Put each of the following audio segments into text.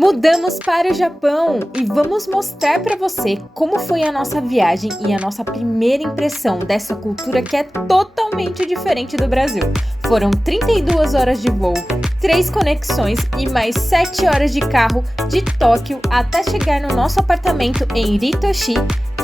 Mudamos para o Japão e vamos mostrar para você como foi a nossa viagem e a nossa primeira impressão dessa cultura que é totalmente diferente do Brasil. Foram 32 horas de voo, 3 conexões e mais 7 horas de carro de Tóquio até chegar no nosso apartamento em Hitoshi,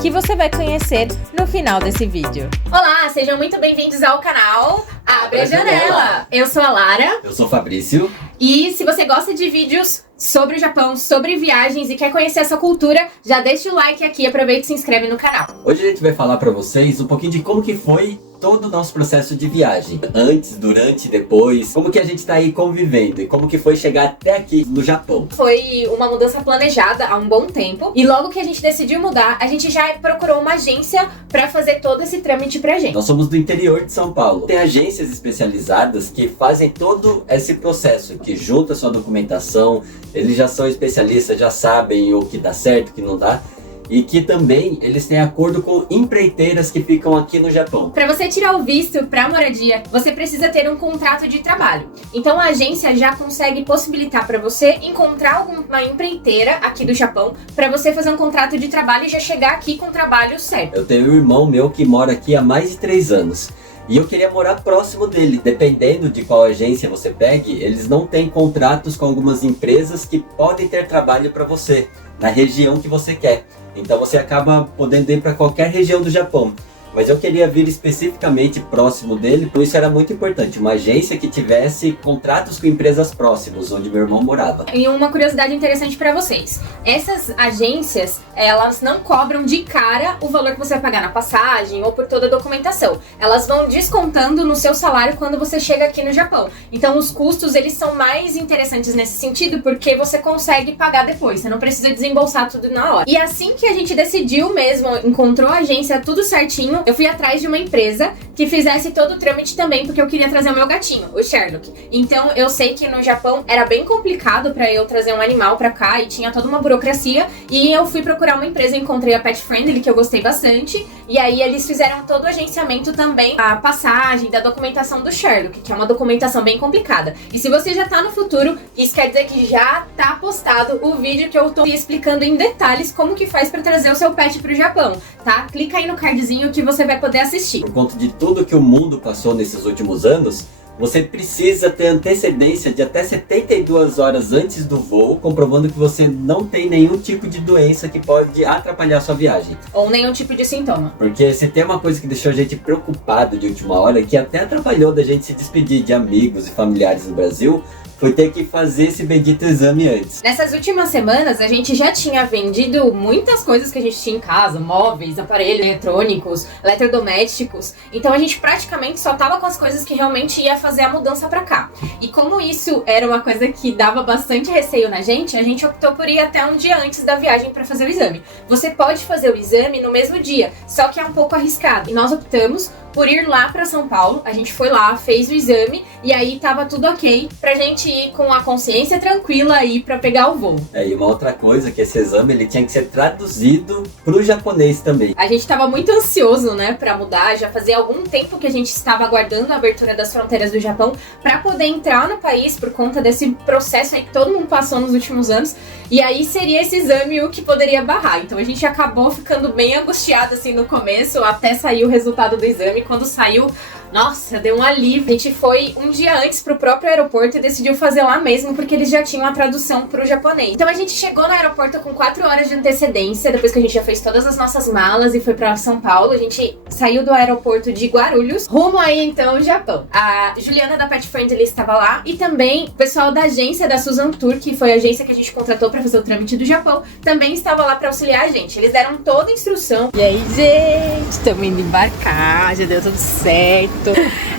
que você vai conhecer no final desse vídeo. Olá, sejam muito bem-vindos ao canal Abre a Janela! Eu sou a Lara. Eu sou o Fabrício. E se você gosta de vídeos sobre o Japão, sobre viagens e quer conhecer essa cultura, já deixa o like aqui, aproveita e se inscreve no canal. Hoje a gente vai falar pra vocês um pouquinho de como que foi todo o nosso processo de viagem. Antes, durante, depois, como que a gente tá aí convivendo e como que foi chegar até aqui no Japão. Foi uma mudança planejada há um bom tempo e logo que a gente decidiu mudar, a gente já procurou uma agência pra fazer todo esse trâmite pra gente. Nós somos do interior de São Paulo. Tem agências especializadas que fazem todo esse processo, que junta a sua documentação, eles já são especialistas, já sabem o que dá certo, o que não dá. E que também eles têm acordo com empreiteiras que ficam aqui no Japão. Para você tirar o visto para moradia, você precisa ter um contrato de trabalho. Então a agência já consegue possibilitar para você encontrar alguma empreiteira aqui do Japão para você fazer um contrato de trabalho e já chegar aqui com o trabalho certo. Eu tenho um irmão meu que mora aqui há mais de 3 anos. E eu queria morar próximo dele. Dependendo de qual agência você pegue, eles não têm contratos com algumas empresas que podem ter trabalho para você, na região que você quer. Então você acaba podendo ir para qualquer região do Japão. Mas eu queria vir especificamente próximo dele, por isso era muito importante, uma agência que tivesse contratos com empresas próximas, onde meu irmão morava. E uma curiosidade interessante para vocês, essas agências, elas não cobram de cara o valor que você vai pagar na passagem ou por toda a documentação. Elas vão descontando no seu salário quando você chega aqui no Japão. Então os custos, eles são mais interessantes nesse sentido, porque você consegue pagar depois, você não precisa desembolsar tudo na hora. E assim que a gente decidiu mesmo, encontrou a agência tudo certinho, eu fui atrás de uma empresa que fizesse todo o trâmite também, porque eu queria trazer o meu gatinho, o Sherlock. Então eu sei que no Japão era bem complicado pra eu trazer um animal pra cá e tinha toda uma burocracia. E eu fui procurar uma empresa, encontrei a Pet Friendly, que eu gostei bastante. E aí eles fizeram todo o agenciamento também, a passagem, da documentação do Sherlock, que é uma documentação bem complicada. E se você já tá no futuro, isso quer dizer que já tá postado o vídeo que eu tô explicando em detalhes como que faz pra trazer o seu pet pro Japão, tá? Clica aí no cardzinho que você vai poder assistir. Por conta de tudo que o mundo passou nesses últimos anos, você precisa ter antecedência de até 72 horas antes do voo, comprovando que você não tem nenhum tipo de doença que pode atrapalhar a sua viagem. Ou nenhum tipo de sintoma. Porque se tem uma coisa que deixou a gente preocupado de última hora, que até atrapalhou da gente se despedir de amigos e familiares no Brasil, foi ter que fazer esse bendito exame antes. Nessas últimas semanas, a gente já tinha vendido muitas coisas que a gente tinha em casa, móveis, aparelhos eletrônicos, eletrodomésticos. Então a gente praticamente só tava com as coisas que realmente ia fazer a mudança pra cá. E como isso era uma coisa que dava bastante receio na gente, a gente optou por ir até um dia antes da viagem pra fazer o exame. Você pode fazer o exame no mesmo dia, só que é um pouco arriscado. E nós optamos por ir lá pra São Paulo. A gente foi lá, fez o exame e aí tava tudo ok pra gente ir com a consciência tranquila aí pra pegar o voo. E uma outra coisa, que esse exame ele tinha que ser traduzido pro japonês também. A gente tava muito ansioso, né, pra mudar. Já fazia algum tempo que a gente estava aguardando a abertura das fronteiras do Japão pra poder entrar no país por conta desse processo aí que todo mundo passou nos últimos anos. E aí seria esse exame o que poderia barrar. Então a gente acabou ficando bem angustiado assim no começo, até sair o resultado do exame. Quando saiu, nossa, deu um alívio. A gente foi um dia antes pro próprio aeroporto e decidiu fazer lá mesmo, porque eles já tinham a tradução pro japonês. Então a gente chegou no aeroporto com 4 horas de antecedência, depois que a gente já fez todas as nossas malas e foi pra São Paulo. A gente saiu do aeroporto de Guarulhos, rumo aí então ao Japão. A Juliana da Pet Friendly estava lá e também o pessoal da agência da Susan Tour, que foi a agência que a gente contratou pra fazer o trâmite do Japão, também estava lá pra auxiliar a gente. Eles deram toda a instrução. E aí, gente, estamos indo embarcar, já deu tudo certo.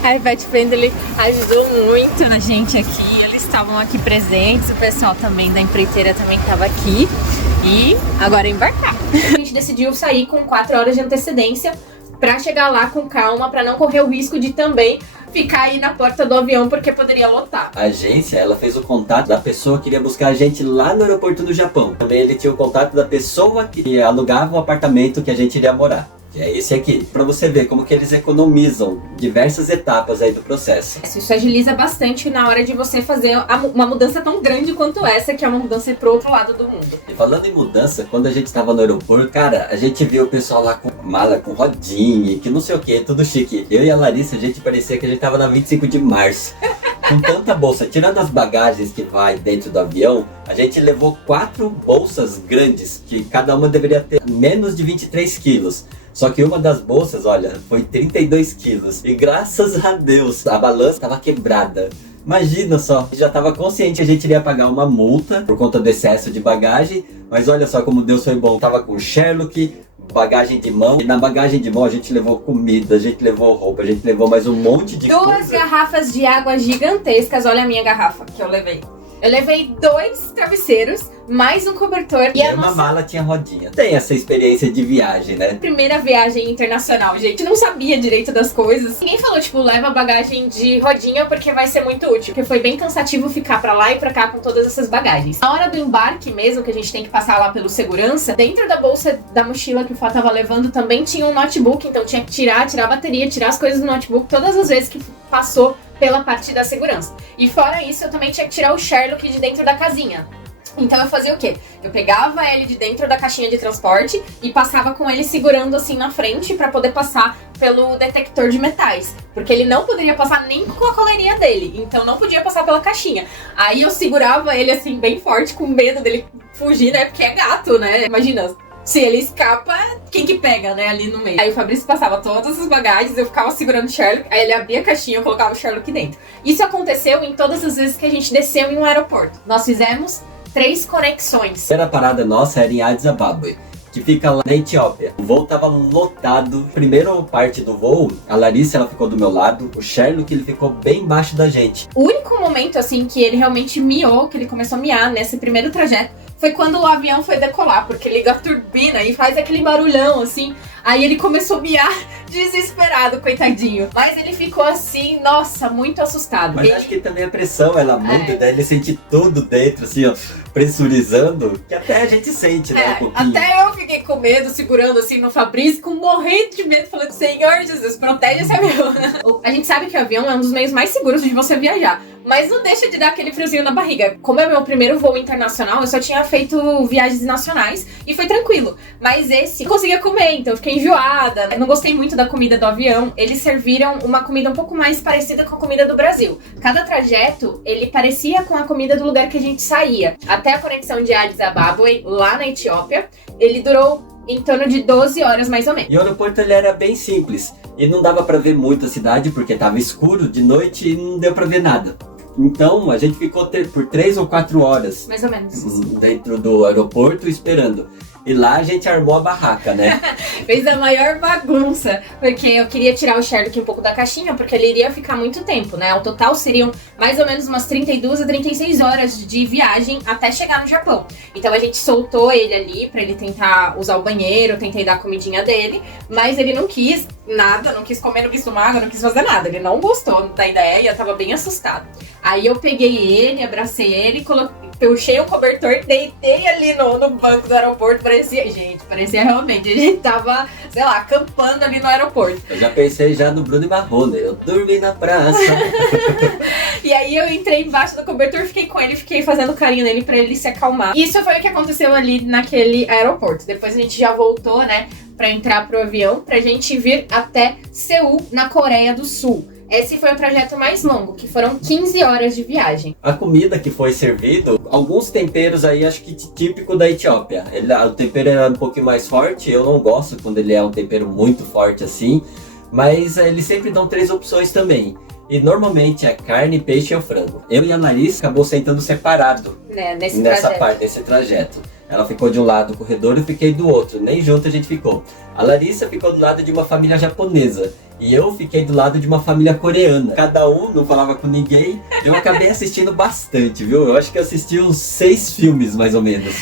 A Pet Friendly ajudou muito na gente aqui, eles estavam aqui presentes, o pessoal também da empreiteira também estava aqui. E agora é embarcar. A gente decidiu sair com 4 horas de antecedência pra chegar lá com calma, pra não correr o risco de também ficar aí na porta do avião, porque poderia lotar. A agência, ela fez o contato da pessoa que iria buscar a gente lá no aeroporto do Japão. Também ele tinha o contato da pessoa que alugava o apartamento que a gente iria morar. que é esse aqui. Pra você ver como que eles economizam diversas etapas aí do processo. Isso agiliza bastante na hora de você fazer uma mudança tão grande quanto essa, que é uma mudança pro outro lado do mundo. E falando em mudança, quando a gente tava no aeroporto, cara, a gente viu o pessoal lá com mala, com rodinha, que não sei o que, tudo chique. Eu e a Larissa, a gente parecia que a gente tava na 25 de março. Com tanta bolsa, tirando as bagagens que vai dentro do avião, a gente levou 4 bolsas grandes, que cada uma deveria ter menos de 23 quilos. Só que uma das bolsas, olha, foi 32 quilos. E graças a Deus, a balança estava quebrada. Imagina só, já estava consciente que a gente iria pagar uma multa por conta do excesso de bagagem. Mas olha só como Deus foi bom. Tava com Sherlock, bagagem de mão. E na bagagem de mão a gente levou comida, a gente levou roupa, a gente levou mais um monte de coisa. 2 garrafas de água gigantescas. Olha a minha garrafa que eu levei. Eu levei 2 travesseiros, mais um cobertor. E uma mala tinha rodinha. Tem essa experiência de viagem, né? Primeira viagem internacional, gente. Não sabia direito das coisas. Ninguém falou, tipo, leva bagagem de rodinha porque vai ser muito útil. Porque foi bem cansativo ficar pra lá e pra cá com todas essas bagagens. Na hora do embarque mesmo, que a gente tem que passar lá pelo segurança, dentro da bolsa da mochila que o Fá tava levando também tinha um notebook. Então tinha que tirar a bateria, tirar as coisas do notebook todas as vezes que passou pela parte da segurança. E fora isso, eu também tinha que tirar o Sherlock de dentro da casinha. Então eu fazia o quê? Eu pegava ele de dentro da caixinha de transporte e passava com ele segurando assim na frente pra poder passar pelo detector de metais. Porque ele não poderia passar nem com a coleirinha dele. Então não podia passar pela caixinha. Aí eu segurava ele assim bem forte, com medo dele fugir, né? Porque é gato, né? Imagina, se ele escapa, quem que pega, né, ali no meio? Aí o Fabrício passava todas as bagagens, eu ficava segurando o Sherlock, aí ele abria a caixinha e eu colocava o Sherlock dentro. Isso aconteceu em todas as vezes que a gente desceu em um aeroporto. Nós fizemos 3 conexões. A primeira parada nossa era em Addis Ababa, que fica lá na Etiópia. O voo tava lotado. Primeira parte do voo, a Larissa ela ficou do meu lado, o Sherlock ele ficou bem embaixo da gente. O único momento assim que ele realmente miou, que ele começou a miar nesse primeiro trajeto, foi quando o avião foi decolar, porque liga a turbina e faz aquele barulhão assim. Aí ele começou a miar desesperado, coitadinho. Mas ele ficou assim, nossa, muito assustado. Mas acho que também a pressão, ela muda, daí ele sente tudo dentro, assim, ó, pressurizando, que até a gente sente, né, um pouquinho. Até eu fiquei com medo, segurando assim no Fabrício, com morrendo de medo, falando, Senhor Jesus, protege esse avião. A gente sabe que o avião é um dos meios mais seguros de você viajar, mas não deixa de dar aquele friozinho na barriga. Como é meu primeiro voo internacional, eu só tinha feito viagens nacionais e foi tranquilo. Mas esse, eu conseguia comer, então eu fiquei enjoada. Eu não gostei muito da comida do avião. Eles serviram uma comida um pouco mais parecida com a comida do Brasil. Cada trajeto, ele parecia com a comida do lugar que a gente saía. Até a conexão de Addis Ababa, lá na Etiópia, ele durou em torno de 12 horas mais ou menos. E o aeroporto ele era bem simples. E não dava pra ver muito a cidade, porque tava escuro de noite e não deu pra ver nada. Então a gente ficou por 3 ou 4 horas mais ou menos dentro do aeroporto esperando. E lá a gente armou a barraca, né? Fez a maior bagunça, porque eu queria tirar o Sherlock um pouco da caixinha, porque ele iria ficar muito tempo, né? Ao total seriam mais ou menos umas 32 a 36 horas de viagem até chegar no Japão. Então a gente soltou ele ali pra ele tentar usar o banheiro, tentei dar a comidinha dele, mas ele não quis nada, não quis comer, não quis tomar água, não quis fazer nada. Ele não gostou da ideia, tava bem assustado. Aí eu peguei ele, abracei ele, puxei um cobertor, deitei ali no banco do aeroporto, parecia realmente, a gente tava, sei lá, acampando ali no aeroporto. Eu já pensei já no Bruno e Marrone, eu dormi na praça. E aí eu entrei embaixo do cobertor, fiquei com ele, fiquei fazendo carinho nele pra ele se acalmar. Isso foi o que aconteceu ali naquele aeroporto. Depois a gente já voltou, né, pra entrar pro avião, pra gente vir até Seul, na Coreia do Sul. Esse foi o trajeto mais longo, que foram 15 horas de viagem. A comida que foi servido, alguns temperos aí, acho que típico da Etiópia. O tempero era um pouquinho mais forte, eu não gosto quando ele é um tempero muito forte assim, mas eles sempre dão 3 opções também. E normalmente é carne, peixe ou frango. Eu e a Larissa acabou sentando separado nesse trajeto. Ela ficou de um lado do corredor e eu fiquei do outro, nem junto a gente ficou. A Larissa ficou do lado de uma família japonesa. E eu fiquei do lado de uma família coreana. Cada um não falava com ninguém. Eu acabei assistindo bastante, viu? Eu acho que assisti uns 6 filmes, mais ou menos.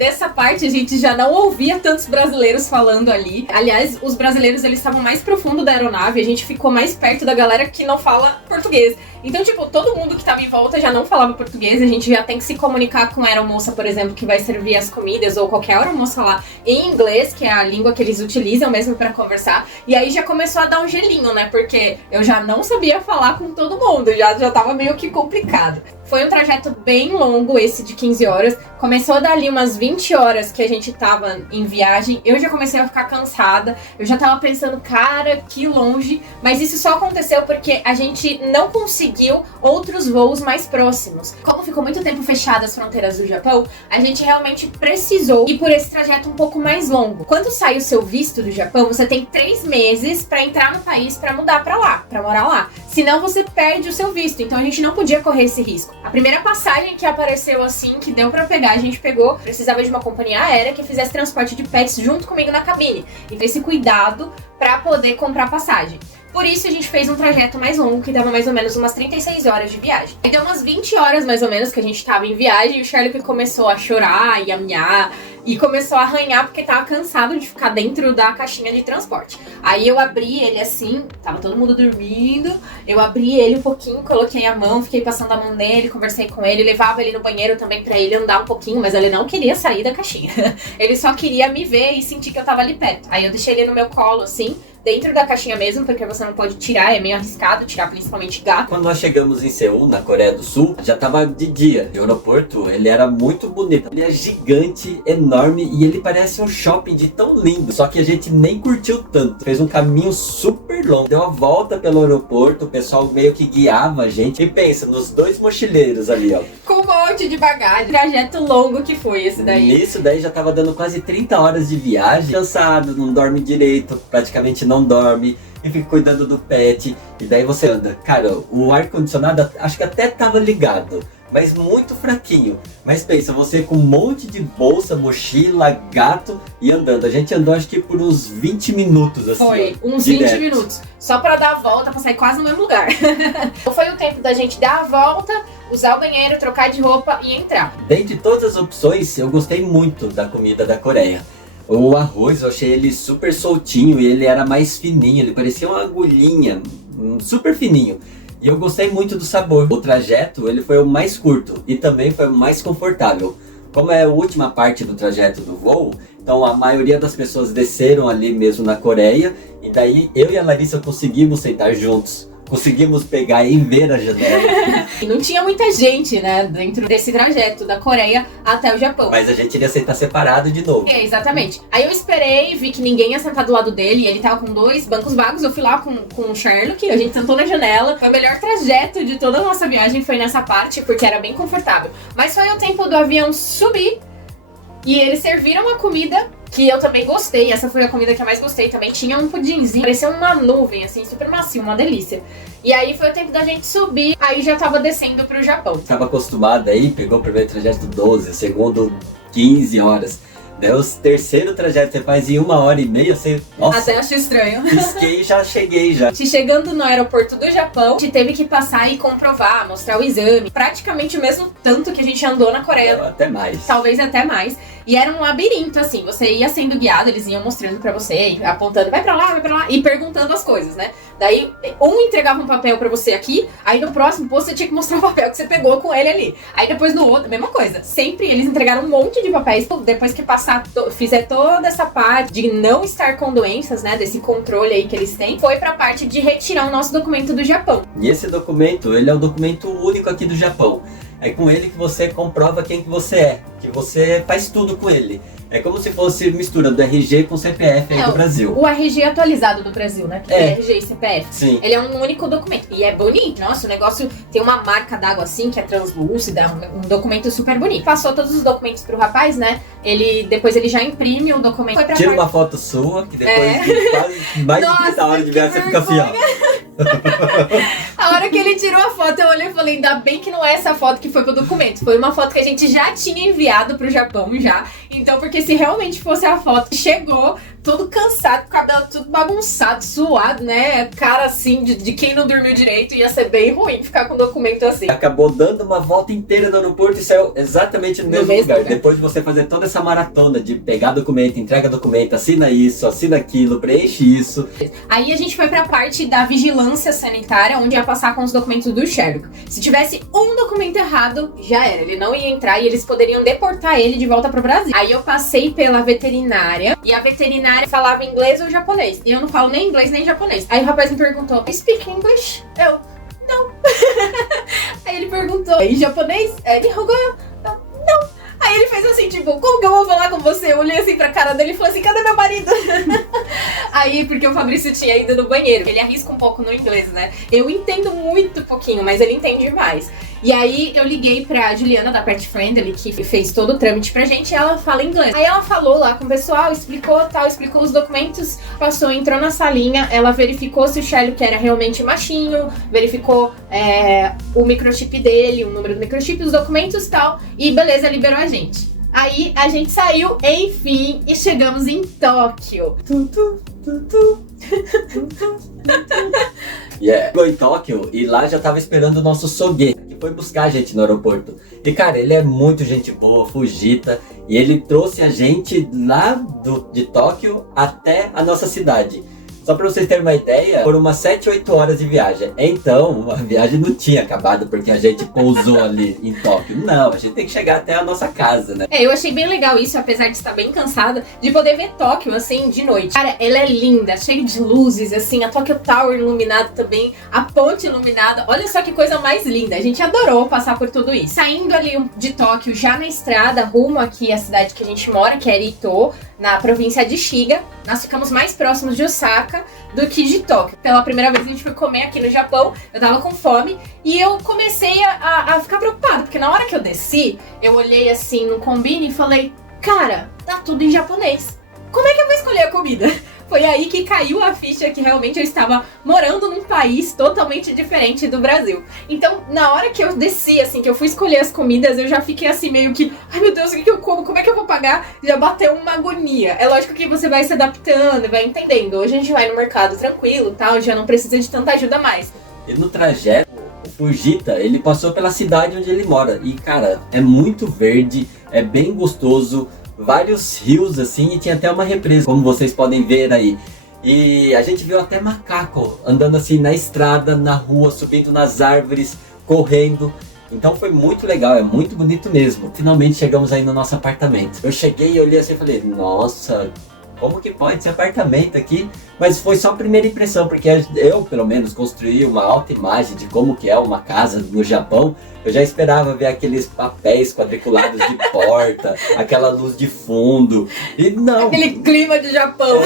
Nessa parte a gente já não ouvia tantos brasileiros falando ali. Aliás, os brasileiros, eles estavam mais profundo da aeronave. A gente ficou mais perto da galera que não fala português. Então, tipo, todo mundo que tava em volta já não falava português. A gente já tem que se comunicar com a aeromoça, por exemplo, que vai servir as comidas, ou qualquer aeromoça lá, em inglês, que é a língua que eles utilizam mesmo pra conversar. E aí já começou a dar um gelinho, né? Porque eu já não sabia falar com todo mundo, já tava meio que complicado. Foi um trajeto bem longo, esse de 15 horas. Começou dali umas 20 horas que a gente tava em viagem. Eu já comecei a ficar cansada. Eu já tava pensando, cara, que longe. Mas isso só aconteceu porque a gente não conseguiu outros voos mais próximos. Como ficou muito tempo fechado as fronteiras do Japão, a gente realmente precisou ir por esse trajeto um pouco mais longo. Quando sai o seu visto do Japão, você tem 3 meses pra entrar no país pra mudar pra lá, pra morar lá. Senão você perde o seu visto. Então a gente não podia correr esse risco. A primeira passagem que apareceu assim, que deu pra pegar, a gente pegou. Precisava de uma companhia aérea que fizesse transporte de pets junto comigo na cabine. E esse cuidado pra poder comprar passagem. Por isso a gente fez um trajeto mais longo, que dava mais ou menos umas 36 horas de viagem. Aí deu umas 20 horas mais ou menos que a gente tava em viagem, e o Sherlock começou a chorar e a miar, e começou a arranhar porque tava cansado de ficar dentro da caixinha de transporte. Aí eu abri ele assim, tava todo mundo dormindo, eu abri ele um pouquinho, coloquei a mão, fiquei passando a mão nele, conversei com ele, levava ele no banheiro também pra ele andar um pouquinho, mas ele não queria sair da caixinha. Ele só queria me ver e sentir que eu tava ali perto. Aí eu deixei ele no meu colo assim, dentro da caixinha mesmo, porque você não pode tirar, é meio arriscado tirar principalmente gato. Quando nós chegamos em Seul, na Coreia do Sul, já tava de dia. O aeroporto, ele era muito bonito. Ele é gigante, enorme, e ele parece um shopping de tão lindo. Só que a gente nem curtiu tanto. Fez um caminho super longo. Deu uma volta pelo aeroporto, o pessoal meio que guiava a gente. E pensa, nos 2 mochileiros ali, ó. Com um monte de bagagem. Trajeto longo que foi esse daí. Nisso daí já tava dando quase 30 horas de viagem. Cansado, não dorme direito, praticamente não dorme, e fica cuidando do pet, e daí você anda. Cara, o ar-condicionado acho que até tava ligado, mas muito fraquinho. Mas pensa, você com um monte de bolsa, mochila, gato e andando. A gente andou acho que por uns 20 minutos assim. Foi, ó, uns direto. 20 minutos. Só pra dar a volta, pra sair quase no mesmo lugar. Então foi o tempo da gente dar a volta, usar o banheiro, trocar de roupa e entrar. Dentre todas as opções, eu gostei muito da comida da Coreia. O arroz, eu achei ele super soltinho e ele era mais fininho, ele parecia uma agulhinha, super fininho. E eu gostei muito do sabor. O trajeto, ele foi o mais curto e também foi o mais confortável. Como é a última parte do trajeto do voo, então a maioria das pessoas desceram ali mesmo na Coreia, e daí eu e a Larissa conseguimos sentar juntos. Conseguimos pegar e ver a janela. E não tinha muita gente, né, dentro desse trajeto da Coreia até o Japão. Mas a gente iria sentar separado de novo. Exatamente. Aí eu esperei, vi que ninguém ia sentar do lado dele, e ele tava com 2 bancos vagos, eu fui lá com o Sherlock, a gente sentou na janela. Foi o melhor trajeto de toda a nossa viagem, foi nessa parte, porque era bem confortável. Mas foi o tempo do avião subir, e eles serviram a comida, que eu também gostei. Essa foi a comida que eu mais gostei. Também tinha um pudinzinho, parecia uma nuvem, assim, super macio, uma delícia. E aí foi o tempo da gente subir, aí já tava descendo pro Japão. Estava acostumado aí, pegou o primeiro trajeto 12, o segundo 15 horas. Daí o terceiro trajeto você faz em 1h30, você... Nossa, Até acho estranho. pisquei e já cheguei já. Chegando no aeroporto do Japão, a gente teve que passar e comprovar, mostrar o exame. Praticamente o mesmo tanto que a gente andou na Coreia. Até mais. Talvez até mais. E era um labirinto, assim, você ia sendo guiado, eles iam mostrando pra você, apontando, vai pra lá, e perguntando as coisas, né? Daí, um entregava um papel pra você aqui, aí no próximo posto você tinha que mostrar o papel que você pegou com ele ali. Aí depois no outro, mesma coisa. Sempre eles entregaram um monte de papéis, depois que fizer toda essa parte de não estar com doenças, né, desse controle aí que eles têm, foi pra parte de retirar o nosso documento do Japão. E esse documento, ele é o documento único aqui do Japão. É com ele que você comprova quem que você é, que você faz tudo com ele. É como se fosse mistura do RG com CPF aí do Brasil. O RG atualizado do Brasil, né? É RG e CPF. Sim. Ele é um único documento. E é bonito. Nossa, o negócio tem uma marca d'água assim, que é translúcida, é um documento super bonito. Passou todos os documentos pro rapaz, né? Depois ele já imprime o documento. Tira uma foto sua, que depois de quase mais de 30 horas de viagem você fica assim, ó. A hora que ele tirou a foto, eu olhei e falei, ainda bem que não é essa foto que foi pro documento. Foi uma foto que a gente já tinha enviado pro Japão já. Então, porque se realmente fosse a foto que chegou todo cansado, com o cabelo tudo bagunçado, suado, né? Cara assim, de quem não dormiu direito, ia ser bem ruim ficar com documento assim. Acabou dando uma volta inteira no aeroporto e saiu exatamente no mesmo lugar. Depois de você fazer toda essa maratona de pegar documento, entrega documento, assina isso, assina aquilo, preenche isso. Aí a gente foi pra parte da vigilância sanitária, onde ia passar com os documentos do Sherlock. Se tivesse um documento errado, já era. Ele não ia entrar e eles poderiam deportar ele de volta pro Brasil. Aí eu passei pela veterinária e a veterinária falava inglês ou japonês. E eu não falo nem inglês nem japonês. Aí o rapaz me perguntou, speak English? Eu, não. Aí ele perguntou, em japonês? Ele rogou, não. Aí ele fez assim, tipo, como que eu vou falar com você? Eu olhei assim pra cara dele e falei assim, cadê meu marido? Aí, porque o Fabrício tinha ido no banheiro. Ele arrisca um pouco no inglês, né? Eu entendo muito pouquinho, mas ele entende mais. E aí eu liguei pra Juliana da Pet Friendly, que fez todo o trâmite pra gente, e ela fala inglês. Aí ela falou lá com o pessoal, explicou os documentos, passou, entrou na salinha, ela verificou se o Sherlock era realmente machinho, verificou o microchip dele, o número do microchip, os documentos e tal, e beleza, liberou a gente. Aí a gente saiu, enfim, e chegamos em Tóquio. Chegou em Tóquio e lá já tava esperando o nosso Soge, que foi buscar a gente no aeroporto. E cara, ele é muito gente boa, Fujita, e ele trouxe a gente lá de Tóquio até a nossa cidade. Só pra vocês terem uma ideia, foram umas 7, 8 horas de viagem. Então, a viagem não tinha acabado porque a gente pousou ali em Tóquio. Não, a gente tem que chegar até a nossa casa, né? Eu achei bem legal isso, apesar de estar bem cansada, de poder ver Tóquio, assim, de noite. Cara, ela é linda, cheia de luzes, assim, a Tokyo Tower iluminada também, a ponte iluminada. Olha só que coisa mais linda. A gente adorou passar por tudo isso. Saindo ali de Tóquio, já na estrada, rumo aqui à cidade que a gente mora, que é Ito, na província de Shiga. Nós ficamos mais próximos de Osaka do que de Tóquio. Pela primeira vez a gente foi comer aqui no Japão, eu tava com fome e eu comecei a ficar preocupada, porque na hora que eu desci, eu olhei assim no combine e falei, cara, tá tudo em japonês. Como é que eu vou escolher a comida? Foi aí que caiu a ficha que realmente eu estava morando num país totalmente diferente do Brasil. Então, na hora que eu desci, assim, que eu fui escolher as comidas, eu já fiquei assim meio que, ai meu Deus, o que eu como? Como é que eu vou pagar? Já bateu uma agonia. É lógico que você vai se adaptando, vai entendendo. Hoje a gente vai no mercado tranquilo, tal, já não precisa de tanta ajuda mais. E no trajeto, o Fujita, ele passou pela cidade onde ele mora. E cara, é muito verde, é bem gostoso. Vários rios assim e tinha até uma represa, como vocês podem ver aí. E a gente viu até macaco andando assim na estrada, na rua, subindo nas árvores, correndo. Então foi muito legal, é muito bonito mesmo. Finalmente chegamos aí no nosso apartamento. Eu cheguei e olhei assim e falei, nossa, como que pode esse apartamento aqui? Mas foi só a primeira impressão, porque eu, pelo menos, construí uma alta imagem de como que é uma casa no Japão. Eu já esperava ver aqueles papéis quadriculados de porta, aquela luz de fundo. E não. Aquele clima de Japão.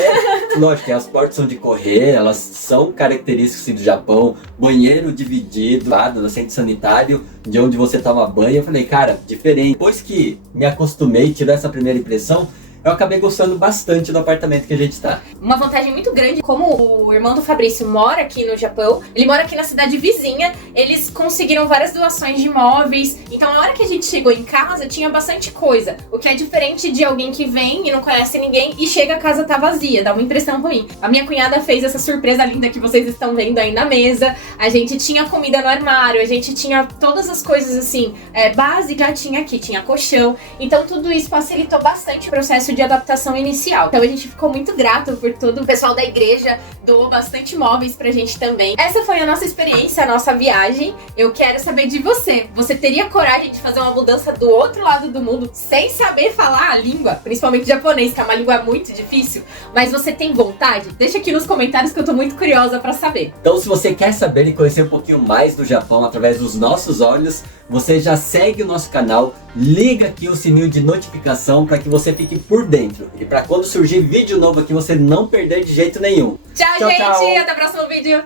Lógico que as portas são de correr, elas são características assim, do Japão. Banheiro dividido, lado do centro sanitário, de onde você toma banho. Eu falei, cara, diferente. Depois que me acostumei, tirou essa primeira impressão, eu acabei gostando bastante do apartamento que a gente tá. Uma vantagem muito grande, como o irmão do Fabrício mora aqui no Japão, ele mora aqui na cidade vizinha, eles conseguiram várias doações de imóveis, então na hora que a gente chegou em casa tinha bastante coisa, o que é diferente de alguém que vem e não conhece ninguém e chega, a casa tá vazia, dá uma impressão ruim. A minha cunhada fez essa surpresa linda que vocês estão vendo aí na mesa, a gente tinha comida no armário, a gente tinha todas as coisas assim, base já tinha aqui, tinha colchão, então tudo isso facilitou bastante o processo de adaptação inicial. Então a gente ficou muito grato por tudo. O pessoal da igreja doou bastante móveis pra gente também. Essa foi a nossa experiência, a nossa viagem. Eu quero saber de você. Você teria coragem de fazer uma mudança do outro lado do mundo sem saber falar a língua? Principalmente japonês, que é uma língua muito difícil. Mas você tem vontade? Deixa aqui nos comentários que eu tô muito curiosa pra saber. Então se você quer saber e conhecer um pouquinho mais do Japão através dos nossos olhos, você já segue o nosso canal, liga aqui o sininho de notificação para que você fique por dentro. E para quando surgir vídeo novo aqui, você não perder de jeito nenhum. Tchau, gente! Até o próximo vídeo!